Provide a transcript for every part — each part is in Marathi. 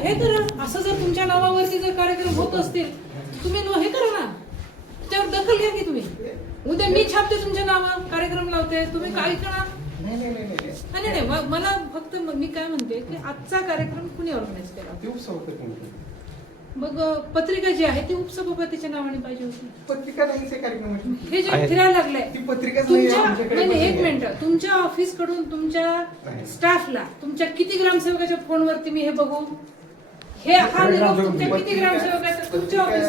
हे करा, असं जर तुमच्या नावावरती जर कार्यक्रम होत असतील तुम्ही हे करा ना, त्यावर दखल घ्या की तुम्ही. उद्या मी छापते तुमच्या नावा, कार्यक्रम लावते, तुम्ही काय करा. नाही मला फक्त मी काय म्हणते की आजचा कार्यक्रम कुणी ऑर्गनाईज केला? मग पत्रिका जी आहे ती उपसभापतीच्या नावाने पाहिजे होती. पत्रिका नाही कार्यक्रम हे जे फिरायला लागलंय ती पत्रिका नाही, एक मिनिट, तुमच्या ऑफिस कडून तुमच्या स्टाफला तुमच्या किती ग्रामसेवकाच्या फोनवरती मी हे बघू, हा निरोप तुमच्या किती ग्रामसेवकाच्या तुमच्या ऑफिस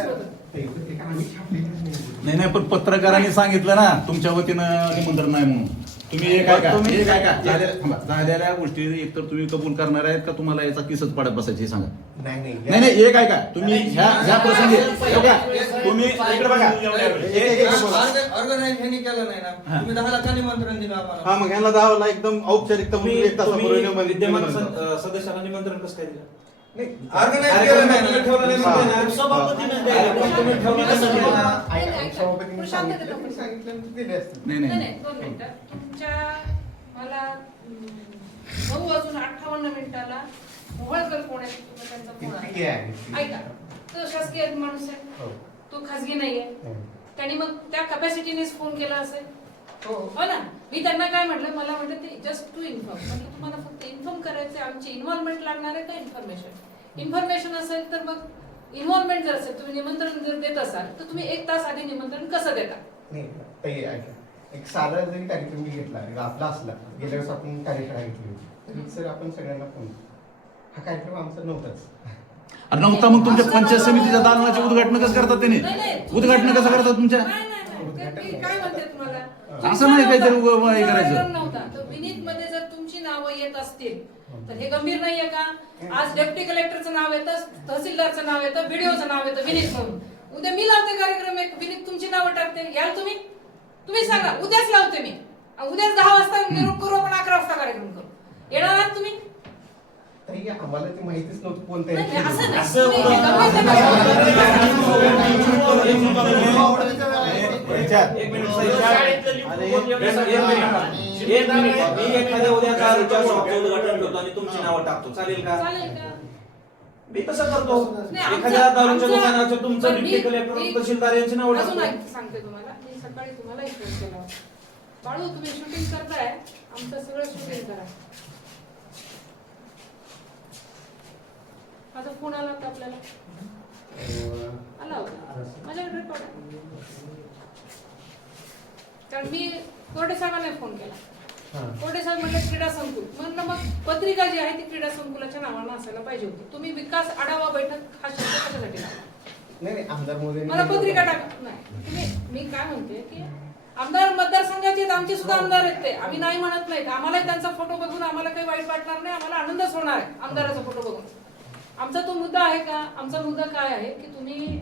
नाही पण पत्रकारांनी सांगितलं ना तुमच्या वतीनं निमंत्रण नाही म्हणून. तुम्ही एक झालेल्या गोष्टी एकतर तुम्ही कबूल करणार आहेत का तुम्हाला याचा किसच पडत बसायची सांगा. नाही एक ऐका, तुम्ही ह्या प्रसंगी तुम्ही इकडे बघा, ऑर्गनाईज केलं नाही ना, तुम्ही 10 लाख निमंत्रण दिलं आम्हाला. हा मग ह्याला 10 ला एकदम औपचारिकता म्हणून एक तासापूर्वी विद्यमान सदस्याला निमंत्रण कसं काय दिलं? ऑर्गनाईज केलं नाही ना, ठेवलं नाही म्हणजे ना. सभापतीने द्यायला तुम्ही ठेवलं कसं केलं? नाही 2 मिनिटं. तुमच्या मला 9:58 मोहोळकर कोण आहे त्यांचा फोन आला. ऐका, तो शासकीय माणूस आहे, तो खासगी नाहीये, त्यांनी मग त्या कॅपॅसिटीनेच फोन केला असेल. हो ना, मी त्यांना काय म्हटलं, मला म्हटलं ते जस्ट टू इन्फॉर्म, म्हटलं तुम्हाला फक्त इन्फॉर्म करायचं, आमची इन्व्हॉल्वमेंट लागणार आहे का इन्फॉर्मेशन असेल तर मग इन्व्हॉल्वमेंट जर असेल, तुम्ही निमंत्रण जर देत असाल तर तुम्ही 1 तास आधी निमंत्रण कसं देता? नाही एक साधा जरी कार्यक्रम घेतला आपला असला, गेल्या वेळेस आपण कार्यशाळा घेतली होती, सर आपण सगळ्यांना फोन, हा कार्यक्रम आमचा नव्हताच. नव्हता मग तुमच्या पंचायत समितीच्या दालनाचे उद्घाटन कसं करतात त्यांनी? उद्घाटन कसं करतात तुमच्या? काय म्हणते तुम्हाला, असं नाही काहीतरी हे करायचं नव्हता. तर विनीत मध्ये जर तुमची नावं येत असतील तर हे गंभीर नाहीये का? आज डेप्टी कलेक्टरचं नाव येतं, तहसीलदारचं नाव येतं, व्हिडिओचं नाव येतं विनीत म्हणून. उद्या मी लावते कार्यक्रम, एक विनीत तुमची नावं टाकते, याल तुम्ही सांगा, उद्याच लावते मी, उद्याच 10 वाजता निरोप करू, आपण 11 वाजता कार्यक्रम करू. येणार आहात तुम्ही? आम्हाला ती माहितीच नव्हती कोणत्या मी एखाद्या उद्या उद्घाटन करतो आणि तुमची नावं टाकतो, चालेल का? मी तसं करतो. एखाद्या दारूच्या दुकानाचं तुमचं डिप्टी कलेक्टर तहसीलदार यांची नावं टाकतो. सांगते तुम्हाला, मी सकाळी तुम्हालाही फोन केला, बाळू तुम्ही शूटिंग करताय, आमचं सगळं शूटिंग करा. माझा फोन आला होता आपल्याला, आला होता माझ्याकडे रेकॉर्ड आहे, कारण मी कोरडे साहेबांना फोन केला. कोरडे साहेब म्हणले क्रीडा संकुल, म्हणलं मग पत्रिका जी आहे ती क्रीडा संकुलाच्या नावानं असायला पाहिजे होती. तुम्ही विकास आढावा बैठक हा शब्द कशासाठी लावला? नाही आमदार मोदी मला पत्रिका टाका नाही. तुम्ही, मी काय म्हणते की आमदार मतदारसंघाचे आमचे सुद्धा आमदार आहेत, ते आम्ही नाही म्हणत नाहीत, आम्हालाही त्यांचा फोटो बघून आम्हाला काही वाईट वाटणार नाही, आम्हाला आनंदच होणार आहे आमदाराचा फोटो बघून. आमचा तो मुद्दा आहे का? आमचा मुद्दा काय आहे की तुम्ही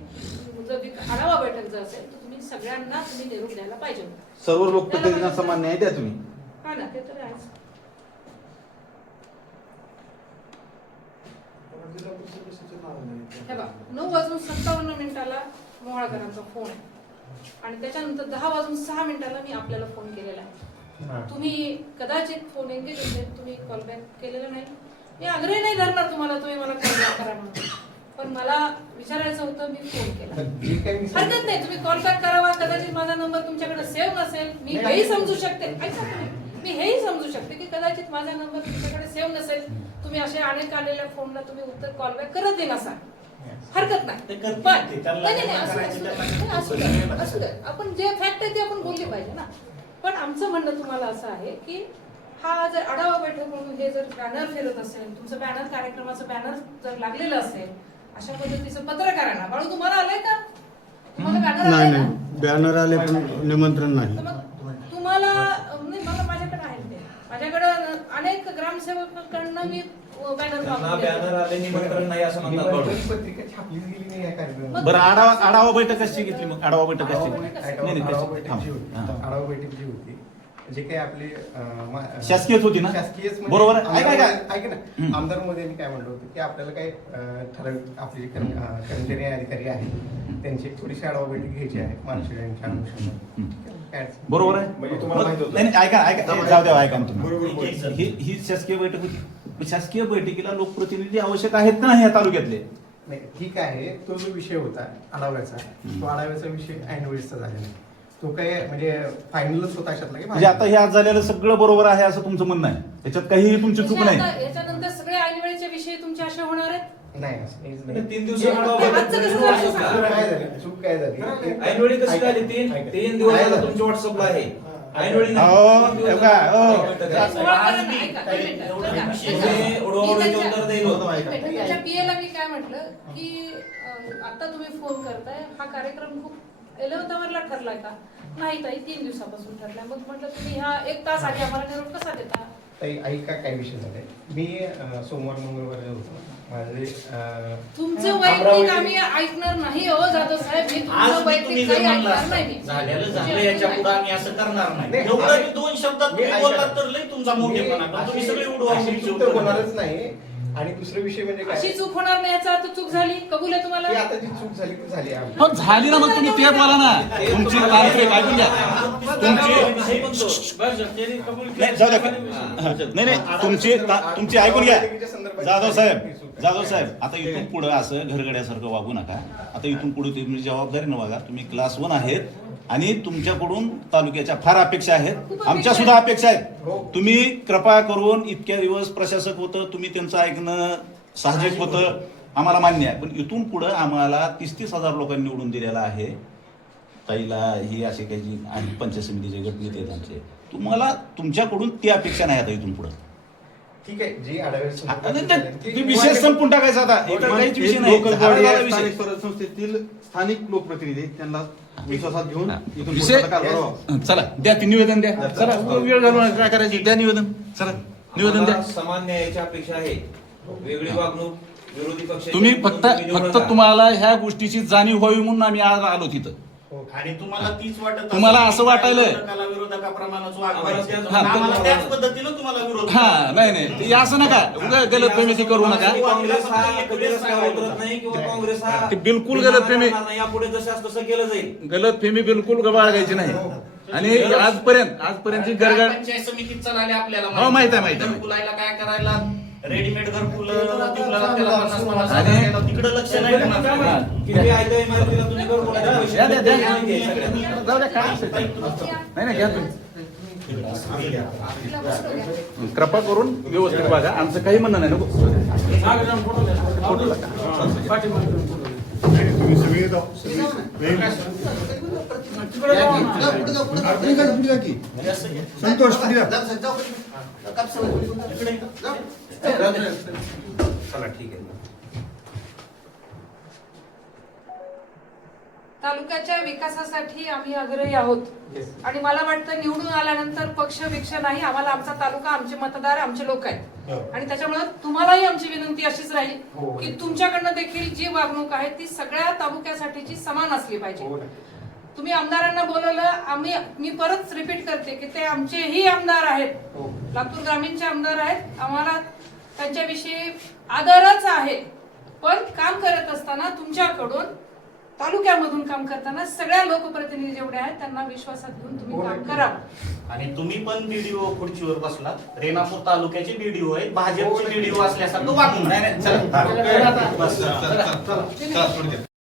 आढावा बैठक जर असेल तर तुम्ही सगळ्यांना तुम्ही निरोप द्यायला पाहिजे. सर्व लोकप्रतिनिधींना समान न्याय द्या तुम्ही. हा ना, ते तर आहेच. हे बघा, 9:57 मोहाळकरांचा फोन आहे आणि त्याच्यानंतर 10:06 मी आपल्याला फोन केलेला आहे. तुम्ही कदाचित फोन एंगेज असेल, तुम्ही कॉल बॅक केलेला नाही. मी आग्रह नाही धरणार तुम्हाला तुम्ही मला कॉल बॅक करा म्हणून, पण मला विचारायचं होतं, मी फोन केला. हरकत नाही, तुम्ही कॉल बॅक करावा, कदाचित माझा नंबर तुमच्याकडे सेव्ह नसेल, मी हेही समजू शकते. ऐका तुम्ही, मी हेही समजू शकते की कदाचित माझा नंबर तुमच्याकडे सेव्ह नसेल, तुम्ही असे अनेक आलेल्या फोनला तुम्ही उत्तर कॉल बॅक करत देणार असाल, हरकत नाही. पण असू दे, आपण जे फॅक्ट आहे ते आपण बोलले पाहिजे ना. पण आमचं म्हणणं तुम्हाला असं आहे की हा जर आढावा बैठक म्हणून हे जर बॅनर फिरत असेल, तुमचं बॅनर कार्यक्रमाचं बॅनर जर लागलेलं असेल, अशा पद्धतीचं पत्रकारांना, बाळू तुम्हाला आलंय का? तुम्हाला बॅनर आलंय का? बॅनर आले पण निमंत्रण नाही. तुम्हाला नाही, मला माझ्याकडे आहे ते, माझ्याकडे अनेक ग्रामसेवकांकडनं मी बॅनर आले निमंत्रण नाही असं म्हणतात. पत्रिका छापलीच गेली नाही या कार्यक्रमात. बरं, आढावा बैठक कशी घेतली मग? आढावा बैठक कशी? आढावा बैठक जी होती जे काही आपले शासकीयच होती ना? शासकीयच बरोबर ऐक ना, आमदार मोदींनी काय म्हणलं होतं की आपल्याला काही ठराविक आपले जे कर्मचारी अधिकारी आहेत त्यांची थोडीशी आढावा बैठक घ्यायची आहे मानसिकांच्या अनुषंगाने. बरोबर आहे, म्हणजे तुम्हाला माहिती होतं. नाही ऐका जाऊ द्या, ऐका तुम्ही, ही शासकीय बैठक होती. शासकीय बैठकीला लोकप्रतिनिधी आवश्यक आहेत ना या तालुक्यातले? नाही ठीक आहे, तो जो विषय होता आढाव्याचा, तो आढाव्याचा विषय ऐनवेळीचा झालेला आहे. तो काय म्हणजे फायनलच होता अशातला म्हणजे आता हे आज झालेलं सगळं बरोबर आहे असं तुमचं म्हणणं आहे, त्याच्यात काहीही तुमची चूक म्हणजे नाही. आता याच्यानंतर सगळे ऐनवेळेचे विषय तुमचे असे होणार आहेत? नाही असं काहीच नाही. 3 दिवसात आजचं कसं झालं? काय झालं, चूक काय झाली? ऐनवेळी कशी झाली? ऐका. 3 दिवस झाले तुमच्या व्हॉट्सअपला आहे. ऐनवेळी नाही. अहो, 3 दिवस बघा, झाले. मी उडवाउडवीचं उत्तर देईल. त्याच्या पीएला मी काय म्हटलं की आता तुम्ही फोन करताय, हा कार्यक्रम खूप एलेवतावरला ठरलाय का? नाही ताई, 3 दिवसापासून ठरलाय. मग म्हटलं तुम्ही हा 1 तास आधी आम्हाला निरोप कसा देता? ताई ऐका काय विषय झालाय. मी सोमवार मंगळवार होतो माझे तुमचं वैयक्तिक आम्ही ऐकणार नाही हो जाधव साहेब. मी आज तुमचं मी तुम्ही वैयक्तिक जर काही म्हणला ऐकणार नाही असता, मी. झालेलं झालं, तुमची याच्या ऐकून पुढे आम्ही असं करणार नाही. नाही, एवढं आम्ही- मी 2 शब्दात मी तुम्ही ऐका. बोललात तर लई तुमचा मोठेपणा, पण तुम्ही सगळे अशी चूक तर होणारच नाही. आणि दुसरा विषय म्हणजे अशी काय, चूक होणार नाही याचा अर्थ चूक झाली. कबूल आहे तुम्हाला? की आता जी चूक झाली ती झाली आहे. हो झाली ना, मग तुम्ही ते बोला ना. तुमची तांत्रिक ऐकून घ्या. तुमची नाही जाऊ द्या. नाही नाही तुमची ऐकून घ्या. जाधव साहेब आता इथून पुढे असं घरगड्यासारखं वागू नका. आता इथून पुढे तुम्ही जबाबदारीनं वागा. तुम्ही क्लास 1 आहेत आणि तुमच्याकडून तालुक्याच्या फार अपेक्षा आहेत, आमच्या सुद्धा अपेक्षा आहेत. तुम्ही कृपा करून, इतक्या दिवस प्रशासक होतं, तुम्ही त्यांचं ऐकणं साहजिक होतं, आम्हाला मान्य आहे. पण इथून पुढे आम्हाला 30-30 हजार लोकांनी निवडून दिलेला आहे. ताईला ही असे काही जी आणि पंचायत समितीचे गटनेते आहेत आमचे, तुम्हाला तुमच्याकडून ती अपेक्षा नाही आता इथून पुढे. ठीक आहे, जी आढावे विषय संपून टाकायचा आता. इतर काहीच विषय नाही. लोकल झाला बॉडी झाला आहे, विषय. स्थानिक स्वराज्य संस्थेतील स्थानिक लोकप्रतिनिधी आहेत, त्यांना विश्वासात घेऊन इथून विषय पुढचा कारभार व्हावा. चला द्या ते निवेदन द्या. चला वेळ घालून काय करायची, द्या निवेदन. चला निवेदन द्या. आम्हाला समान न्यायाची अपेक्षा आहे. वेगळी वागणूक विरोधी पक्ष तुम्ही फक्त तुम्हाला ह्या गोष्टीची जाणीव व्हावी म्हणून आम्ही आज आलो तिथं. आणि तुम्हाला तीच वाटत तुम्हाला असं वाटायलंय? विरोधकाप्रमाणेच आम्हाला वागवायचं. त्याच- आम्हाला त्याच पद्धतीनं तुम्हाला विरोध हा नाही ते असं नका, उगा गलतफहमी करू नका. काँग्रेस हा कधी रस्त्यावर उतरत नाही किंवा काँग्रेस हा ते बिलकुल गलतफहमी- यापुढे जसं असतं तसं केलं जाईल. गलतफहमी बिलकुल बाळगायची नाही. आणि आजपर्यंत जी गरगड पंचायत समितीत चालले आपल्याला हो, माहित आहे. घरकुलाला काय करायला, रेडीमेड घरकुल तिकडं लक्ष नाही हा. किती आयत्या इमारतीला तुम्ही घरकुलाचे पैसे द्या, द्या, द्या. माहिती आहे सगळ्यांना. जाऊ द्या, काय असेल ते. नाही घ्या तुम्ही. कृपा करून व्यवस्थित बघा, आमचं काही म्हणणं नाही. नको चला ठीक आहे. तालुक्याच्या विकासासाठी आम्ही आग्रही आहोत. आणि मला वाटतं निवडून आल्यानंतर पक्ष विक्ष नाही, आम्हाला आमचा तालुका, आमचे मतदार, आमचे लोक आहेत. आणि त्याच्यामुळे तुम्हालाही आमची विनंती अशीच राहील की तुमच्याकडनं देखील जी वागणूक आहे ती सगळ्या तालुक्यासाठीची समान असली पाहिजे. तुम्ही आमदारांना बोलवलं, मी परत रिपीट करते की ते आमचेही आमदार आहेत, लातूर ग्रामीणचे आमदार आहेत. आम्हाला त्यांच्याविषयी आदरच आहे. पण काम करत असताना तुमच्याकडून, तालुक्यामधून काम करताना सगळ्या लोकप्रतिनिधी जेवढे आहेत त्यांना विश्वासात घेऊन तुम्ही काम करावं. आणि तुम्ही पण बीडीओ खुर्चीवर बसलात. रेणापूर तालुक्याचे बीडीओ आहेत, भाजपचे बीडीओ असल्यासारखं वागू नये. चला. चला, चला, चला.